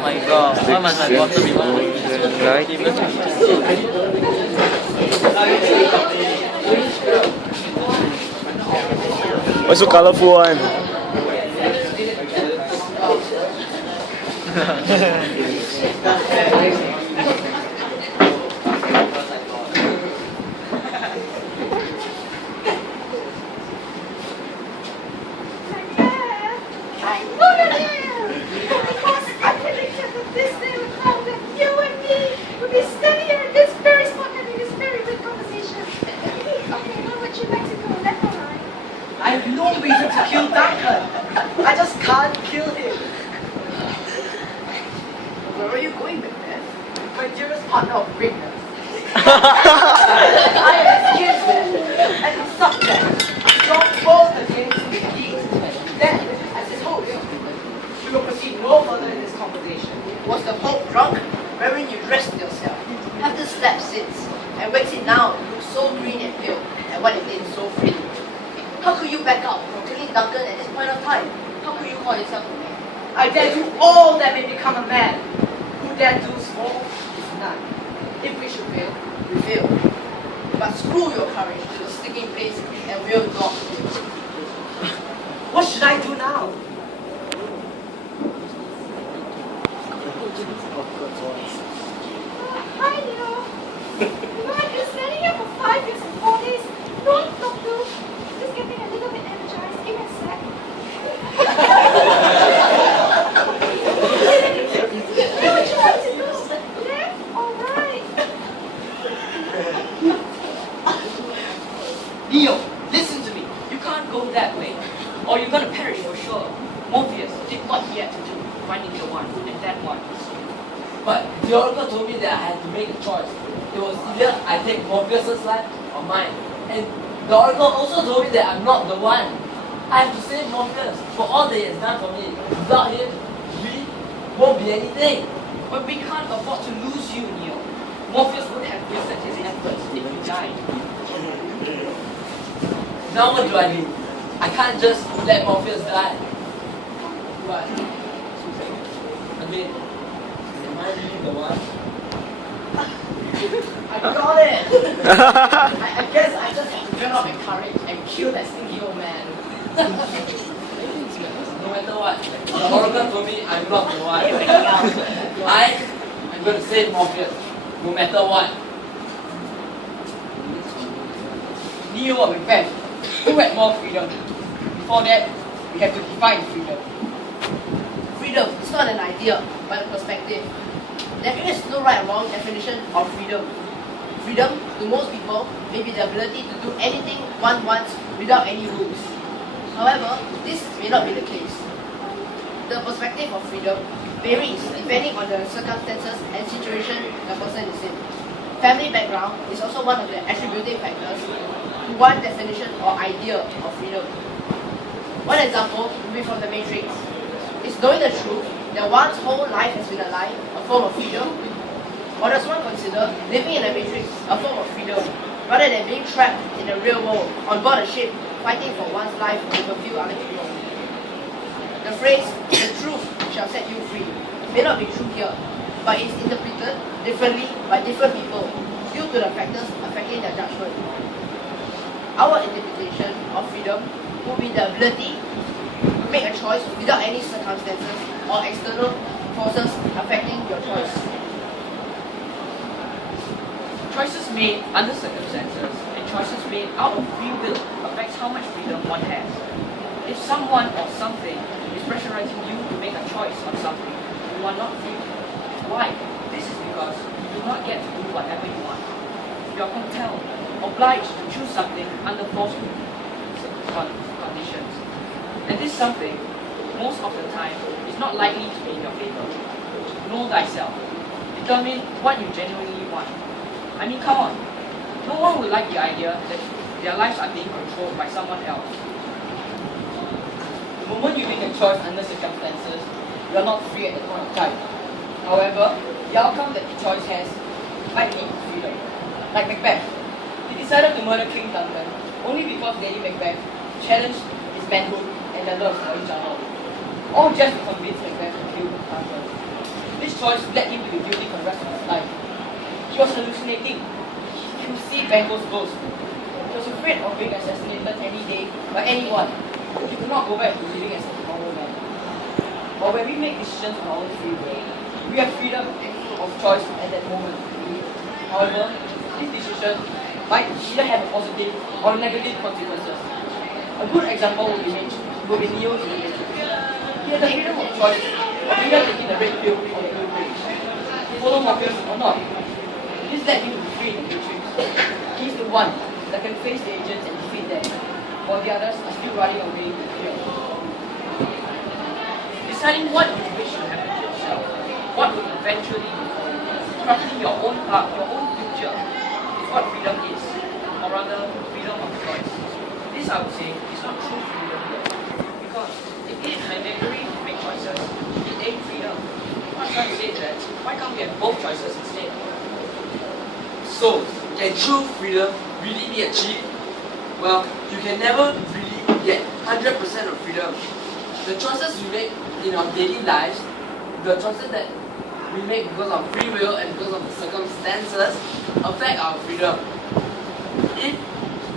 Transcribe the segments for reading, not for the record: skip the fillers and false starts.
my god, why must my bottom be one? What's so colorful one? I have no reason to kill Duncan. I just can't kill him. Where are you going, Macbeth? My dearest partner of greatness. I am his kinsman and his subject. Strong both against his deeds. Then, as his host, we will proceed no further in this conversation. Was the Pope drunk? Wherein you dressed yourself? After slept since, and wakes it now, looks so green and pale, and what it did so freely. How could you back out from killing Duncan at this point of time? How could you call yourself a man? I dare do all that may become a man. Who dare do small is none. If we should fail, We fail. But screw your courage to the sticking place and we'll not. what should I do now? Hi, Neo. I've been standing here for 5 years and 4 days. No one talked to. Just getting a little bit energized. Give me a sec. Hey, what you want to do? Left or right? Neo, listen to me. You can't go that way, or you're gonna perish for sure. Morpheus did what he had to do, finding the one, and that one is you. But the oracle told me that I had to make a choice. It was either I take Morpheus' life or mine. And the oracle also told me that I'm not the one. I have to save Morpheus for all that he has done for me. Without him, we won't be anything. But we can't afford to lose you, Neo. Morpheus would have wasted his efforts if you died. Now what do I do? I can't just let Morpheus die. What? I mean, am I really the one? I got it! I guess I just have to turn off my courage and kill that stinky old man. No matter what, the oracle told me I'm not the one. I'm going to save Morpheus, no matter what. Neo or Macbeth, who had more freedom? Before that, we have to define freedom. Freedom is not an idea, but a perspective. There is no right or wrong definition of freedom. Freedom, to most people, may be the ability to do anything one wants without any rules. However, this may not be the case. The perspective of freedom varies depending on the circumstances and situation the person is in. Family background is also one of the attributing factors to one definition or idea of freedom. One example will be from the Matrix. Is knowing the truth that one's whole life has been a lie a form of freedom? Or does one consider living in a matrix a form of freedom, rather than being trapped in the real world on board a ship fighting for one's life with a few other people? The phrase, "the truth shall set you free," may not be true here, but is interpreted differently by different people due to the factors affecting their judgment. Our interpretation of freedom would be the ability to make a choice without any circumstances or external forces affecting your choice. Choices made under circumstances and choices made out of free will affects how much freedom one has. If someone or something is pressurizing you to make a choice on something, you are not free. Why? This is because you do not get to do whatever you want. You are compelled, obliged to choose something under forced conditions. And this something, most of the time, is not likely to be in your favor. Know thyself. Determine what you genuinely want. I mean, come on. No one would like the idea that their lives are being controlled by someone else. The moment you make a choice under circumstances, you are not free at the point of time. However, the outcome that the choice has might lead to freedom. Like Macbeth, he decided to murder King Duncan only because Lady Macbeth challenged his manhood and their love for each other. All just to convince Macbeth to kill Duncan. choice led him to be guilty for the rest of his life. He was hallucinating. He could see Banquo's ghost. He was afraid of being assassinated any day by anyone. He could not go back to living as a normal man. But when we make decisions on our own free will, we have freedom of choice at that moment. However, this decision might either have a positive or negative consequences. A good example would be Neo's relationship. He had the freedom of choice of either taking the red pill or the blue pill, follow Morpheus or not. This led him to be free in the Matrix. He is the one that can face the agents and defeat them, while the others are still running away with fear. Deciding what you wish to happen to yourself, what will eventually befall you, crafting your own path, your own future, is what freedom is, or rather, freedom of choice. This, I would say, is not true freedom here, because if it is mandatory to make choices, it ain't freedom. I'm trying to say that, why can't we have both choices instead? So, can true freedom really be achieved? Well, you can never really get 100% of freedom. The choices we make in our daily lives, the choices that we make because of free will and because of the circumstances, affect our freedom. If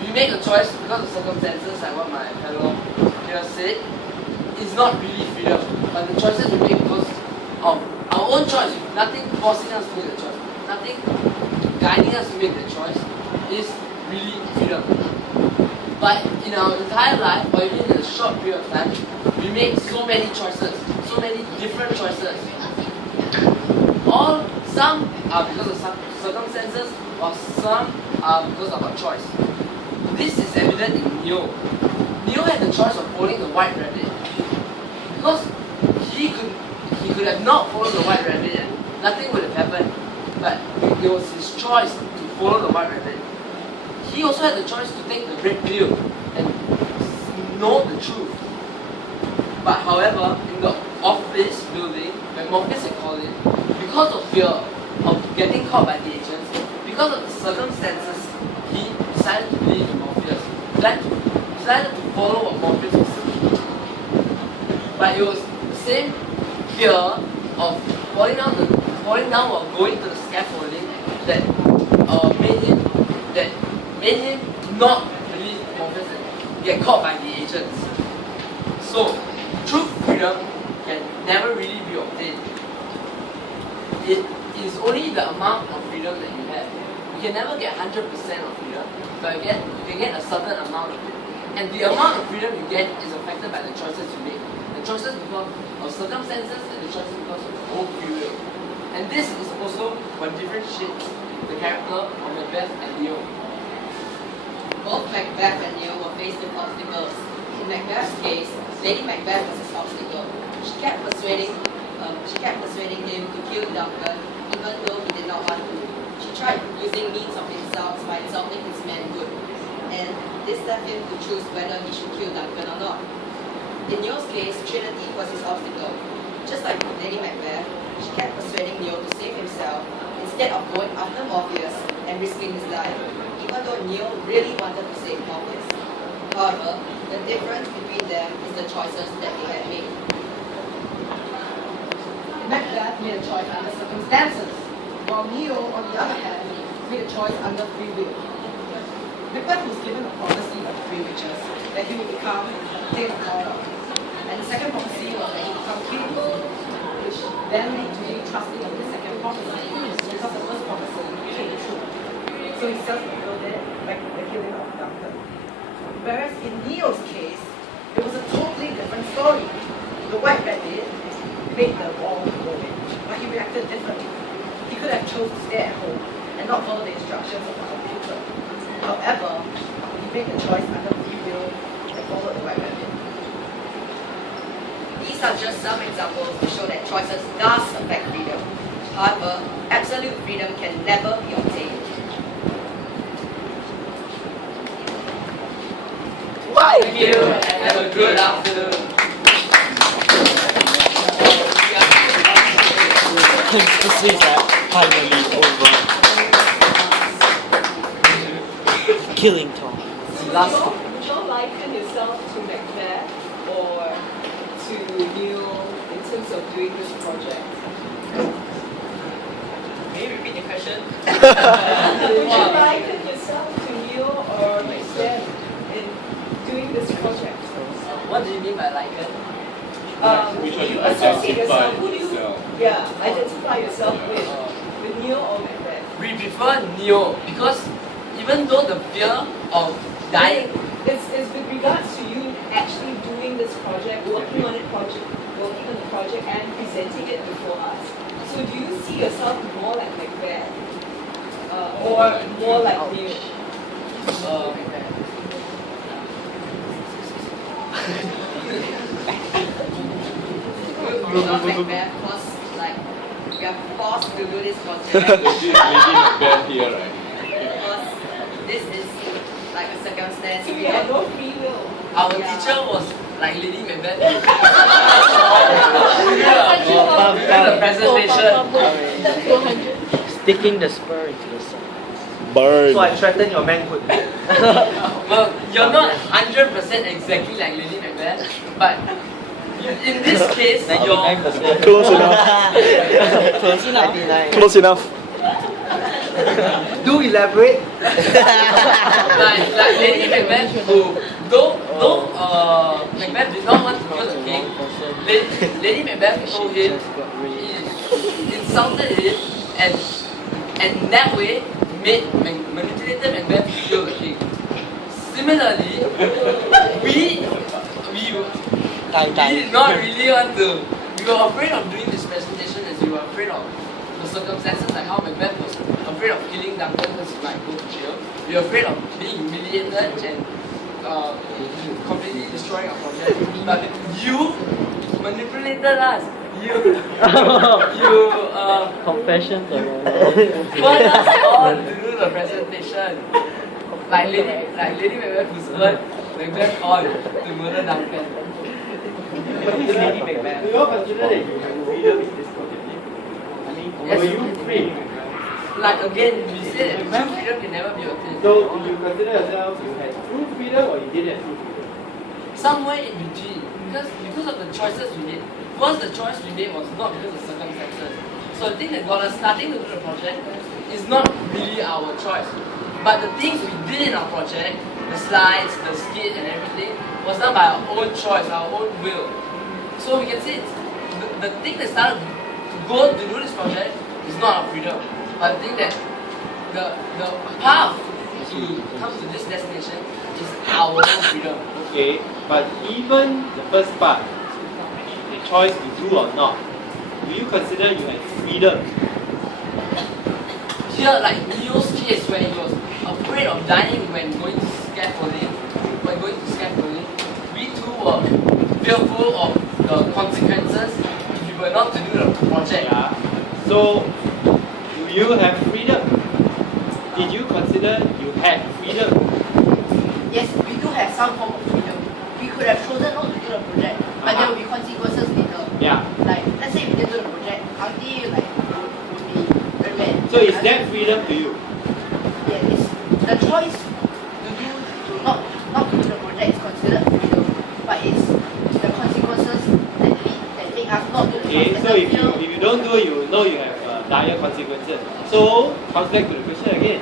we make a choice because of circumstances, like what my fellow here said, it's not really freedom. But the choices we make because of our own choice, nothing forcing us to make the choice, nothing guiding us to make the choice, is really freedom. But in our entire life, or even in a short period of time, we make so many choices, so many different choices. Some are because of some circumstances, or some are because of our choice. This is evident in Neo. Neo had the choice of following the white rabbit. Because he could have not followed the white rabbit and nothing would have happened. But it was his choice to follow the white rabbit. He also had the choice to take the red pill and know the truth. But however, in the office building, when Morpheus had called in, because of fear of getting caught by the agents, because of the circumstances, he decided to leave Morpheus. Decided to follow what Morpheus was saying. But it was the same fear of falling down while going to the scaffolding that made him not believe Morpheus and get caught by the agents. So, true freedom can never really be obtained. It is only the amount of freedom that you have. You can never get 100% of freedom, but you can get a certain amount of it. And the amount of freedom you get is affected by the choices you make. The choices because of circumstances and the choices because of your own free will. And this is also what differentiates the character of Macbeth and Neo. Both Macbeth and Neo were faced with obstacles. In Macbeth's case, Lady Macbeth was his obstacle. She kept persuading him to kill Duncan, even though he did not want to. She tried using means of insults by insulting his manhood, and this left him to choose whether he should kill Duncan or not. In Neo's case, Trinity was his obstacle. Just like Lady Macbeth, she kept persuading Neo to save himself instead of going after Morpheus and risking his life, even though Neo really wanted to save Morpheus. However, the difference between them is the choices that they had made. Macbeth made a choice under circumstances, while Neo, on the other hand, made a choice under free will. Macbeth was given a prophecy of three witches, that he would become king of London. And the second prophecy was that he would become king, which then led to him trusting in the second prophecy, because the first prophecy came true. So he self-fulfilled it by the killing of Duncan. Whereas in Neo's case, it was a totally different story. The white rabbit made the wrong moment, but he reacted differently. He could have chosen to stay at home and not follow the instructions of the computer. However, he made the choice under free will and followed the white rabbit. These are just some examples to show that choices does affect freedom. However, absolute freedom can never be obtained. Thank you, and have a good afternoon. This is finally over. Killing talk. Would you liken yourself to Macbeth or to Neo in terms of doing this project? Would you liken yourself to Neo or Macbeth in doing this project? What do you mean by liken? Do you associate yourself? Who do you identify yourself with Neo or Macbeth? We prefer Neo because even though the fear of dying, It's with regards to you actually doing this project, working on the project and presenting it before us. So do you see yourself more like Macbeth or more like Neo? We're not Macbeth because like we are forced to do this project Lady Macbeth here, right? because this is like a circumstance. So you have no free will. our teacher was like Lady Macbeth. During the presentation. Sticking the spur into the sun. Burn. So I threaten your manhood. Well, you're not 100% exactly like Lady Macbeth, but in this case, you're Close enough. Close enough. Close enough. Do elaborate. like Lady Macbeth, who though Macbeth did not want to kill the king, Lady Macbeth told him, he insulted him, and in that way manipulated Macbeth to kill the king. Similarly, we did not really want to. We were afraid of doing this presentation as we were afraid of the circumstances, like how Macbeth was afraid of killing Duncan because he might go to jail. We were afraid of being humiliated and completely destroying our project. But you manipulated us. You Confession to put us on to do the presentation. Like Lady Macbeth who spurred Macbeth on to murder Duncan. Lady Macbeth. Do you all consider that you have freedom in this project? I mean, were you free? Like again, we said that true freedom can never be obtained. So, do you consider yourself you had true freedom or you didn't have true freedom? Somewhere in between, because of the choices we made. First, the choice we made was not because of circumstances. So the thing that got us starting to do the project is not really our choice. But the things we did in our project, the slides, the skit and everything, was done by our own choice, our own will. So we can say it's, the thing that started to go to do this project is not our freedom. But the thing that the path to come to this destination is our own freedom. Okay, but even the first part, the choice to do or not, do you consider you had freedom? Here, like Neo's case, where he was afraid of dying when going to scaffolding, we too were fearful of the consequences if we were not to do the project. Yeah. So, do you have freedom? Did you consider you had freedom? Yes, we do have some form of freedom. We could have chosen not to do the project, but there will be consequences later. Yeah. Like, let's say we didn't do the project, auntie would be very bad. So is that freedom to you? Yeah, it's the choice to not to do the project is considered freedom, but it's the consequences that make us not do the Okay, project. so if you don't do it, you know you have dire consequences. So, comes back to the question again.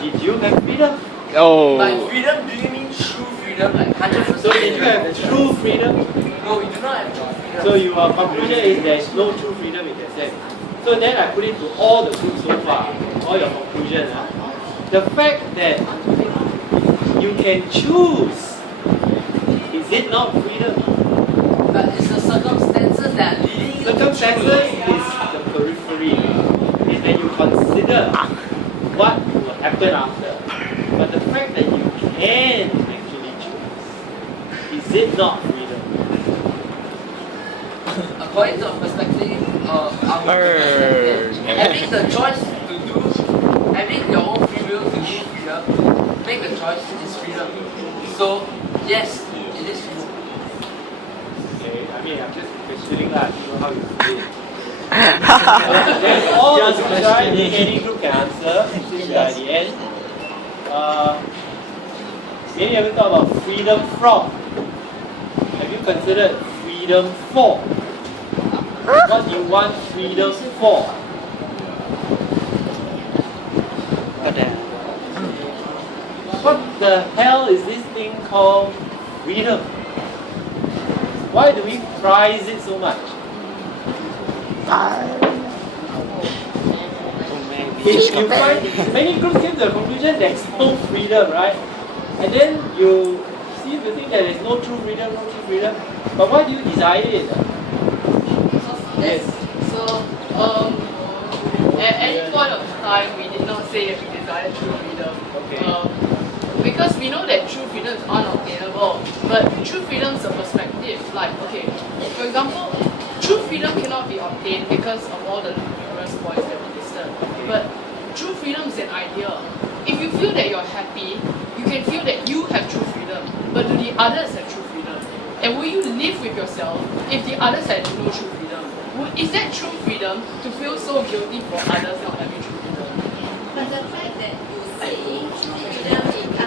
Did you have freedom? Oh. By freedom, do you mean true freedom, like 100%? So did you have true freedom? No, we do not have true freedom. So your conclusion is there is no true freedom in that sense. So then I put it to all the groups so far, all your conclusions. The fact that you can choose, is it not freedom? But it's the circumstances that are leading you to Circumstances choose. is the periphery. Is when you consider what will happen after. But the fact that you can actually choose, is it not freedom? According to our perspective, having the choice to do, having your own free will to do freedom, make the choice is freedom. So, yes, it is freedom. Okay, I mean, I'm just questioning that, you know how you feel. That's all the groups, right? Any group can answer since we are at the end. Maybe you haven't thought about freedom from. Have you considered freedom for? What do you want freedom for? what the hell is this thing called freedom? Why do we prize it so much? You find many groups came to the conclusion there's no freedom, right? And then you seem to think that there's no true freedom, no true freedom. But why do you desire it? Yes. So, at any point of time, we did not say that we desire true freedom. Okay. Because we know that true freedom is unobtainable. But true freedom is a perspective. Like, okay, for example, true freedom cannot be obtained because of all the numerous points that we listed. But true freedom is an idea. If you feel that you're happy, you can feel that you have true freedom. But do the others have true freedom? And will you live with yourself if the others had no true freedom? Is that true freedom to feel so guilty for others not having true freedom? But the fact that you say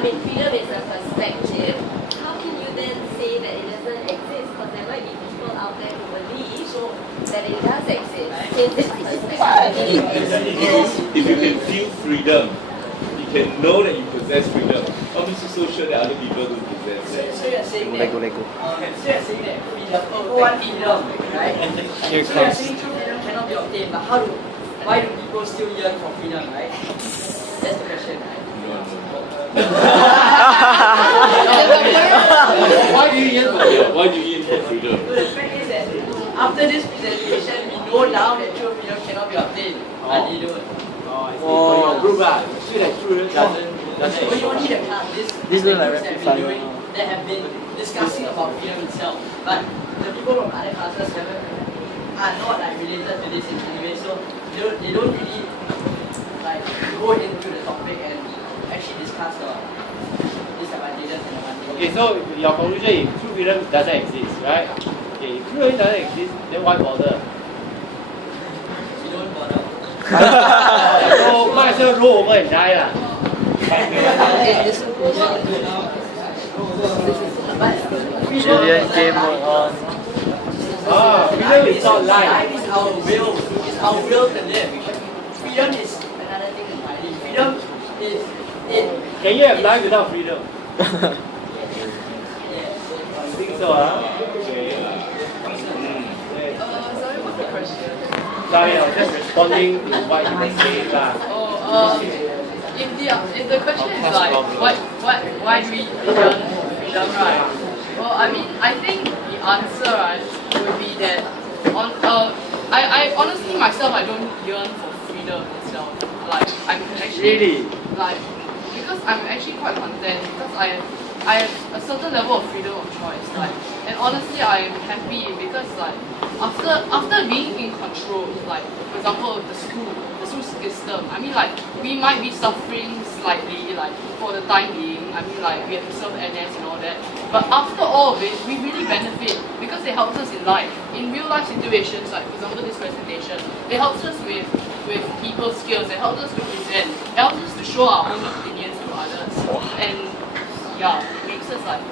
freedom is a perspective, how can you then say that it doesn't exist? Because there might be people out there who believe that it does exist. If you can feel freedom, you can know that you possess freedom. What makes you so sure that other people don't possess it? So you're saying that, Lego. freedom, people want freedom, right? So you're saying true freedom cannot be obtained, but why do people still yearn for freedom, right? That's the question, right? Why do you yearn for freedom? Why do you yearn for freedom? So the fact is that after this presentation, we know now that true freedom cannot be obtained, but they don't. For your group, you feel that true freedom doesn't Only the class, this look like that rapid have been doing, that have been discussing about freedom itself. But the people from other classes are not like related to this in any way, so they don't really like go into the topic and actually discuss the disadvantages and advantages. Okay, so your conclusion is true freedom doesn't exist, right? Okay, if true freedom doesn't exist, then why bother? We don't bother. So might as well roll over and die lah. Chilean game on. Freedom is not life. Life is our will. It's our will to live. Freedom is another thing entirely. Freedom is it. Can you have life without freedom? Yes. I think so, huh? Sorry, what's the question? Sorry, I was just responding to what you were saying lah. If the question is like, why do we yearn for freedom, right? Well, I mean, I think the answer, right, would be that I honestly myself, I don't yearn for freedom itself. Like, I'm actually because I'm actually quite content because I have a certain level of freedom of choice. Like, and honestly, I am happy because like after being in control, like for example, the school system. I mean, like we might be suffering slightly, like for the time being. I mean, like we have to serve NS and all that. But after all of it, we really benefit because it helps us in life, in real life situations. Like for example, this presentation, it helps us with people's skills. It helps us to present. It helps us to show our own opinions to others. And yeah, it makes us like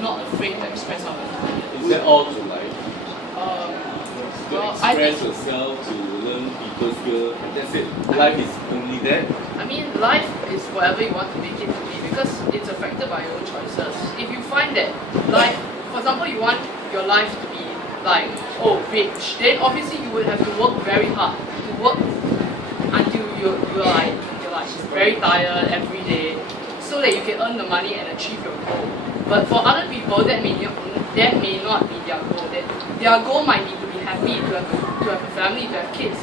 not afraid to express our opinions. Is that all to life? To Well, express yourself, to learn people's skills, that's it. Life is only that. I mean, life is whatever you want to make it to be because it's affected by your own choices. If you find that life, for example, you want your life to be like, rich, then obviously you would have to work very hard, to work until you're like very tired every day, so that you can earn the money and achieve your goal. But for other people, that may not be their goal. That their goal might be to be happy, to have a family, to have kids,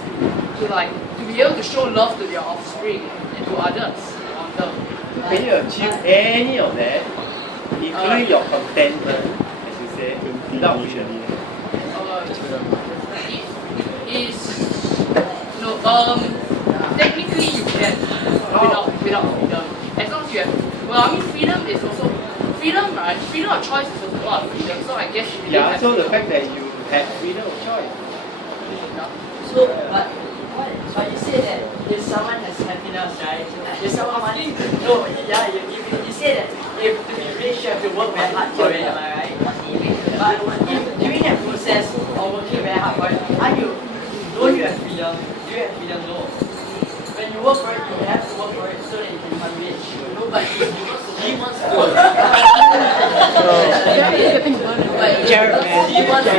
to be able to show love to their offspring and to others around them. Can you achieve any of that, including your contentment, as you say, without freedom? Technically you can without freedom. As long as you have, well, I mean, freedom is also freedom, right? Freedom of choice is also part of freedom. So I guess you Yeah. So the fact that you have freedom of choice. So, but you say that if someone has happiness, right? If someone wants, you say that if to be rich you have to work very hard for it, am I right? But if during that process of working very hard for it, don't you have freedom? Do you have freedom? No. When you you work for it, you have to work for it so that you can become rich. No, but it's because he wants to. He wants to.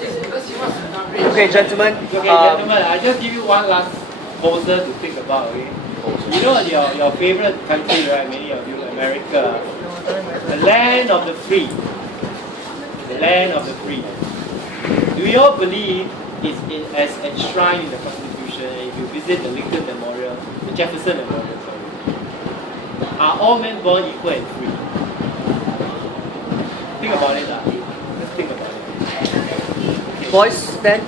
It's because he wants to become rich. Okay, gentlemen. Okay, gentlemen, I just give you one last poster to think about. Okay, you know your favorite country, right? Many of you, America, the land of the free. The land of the free. Do you all believe it's as enshrined in the Constitution? If you visit the Lincoln Memorial, the Jefferson Memorial, sorry, are all men born equal and free? Think about it, Let's think about it. Boys, stand.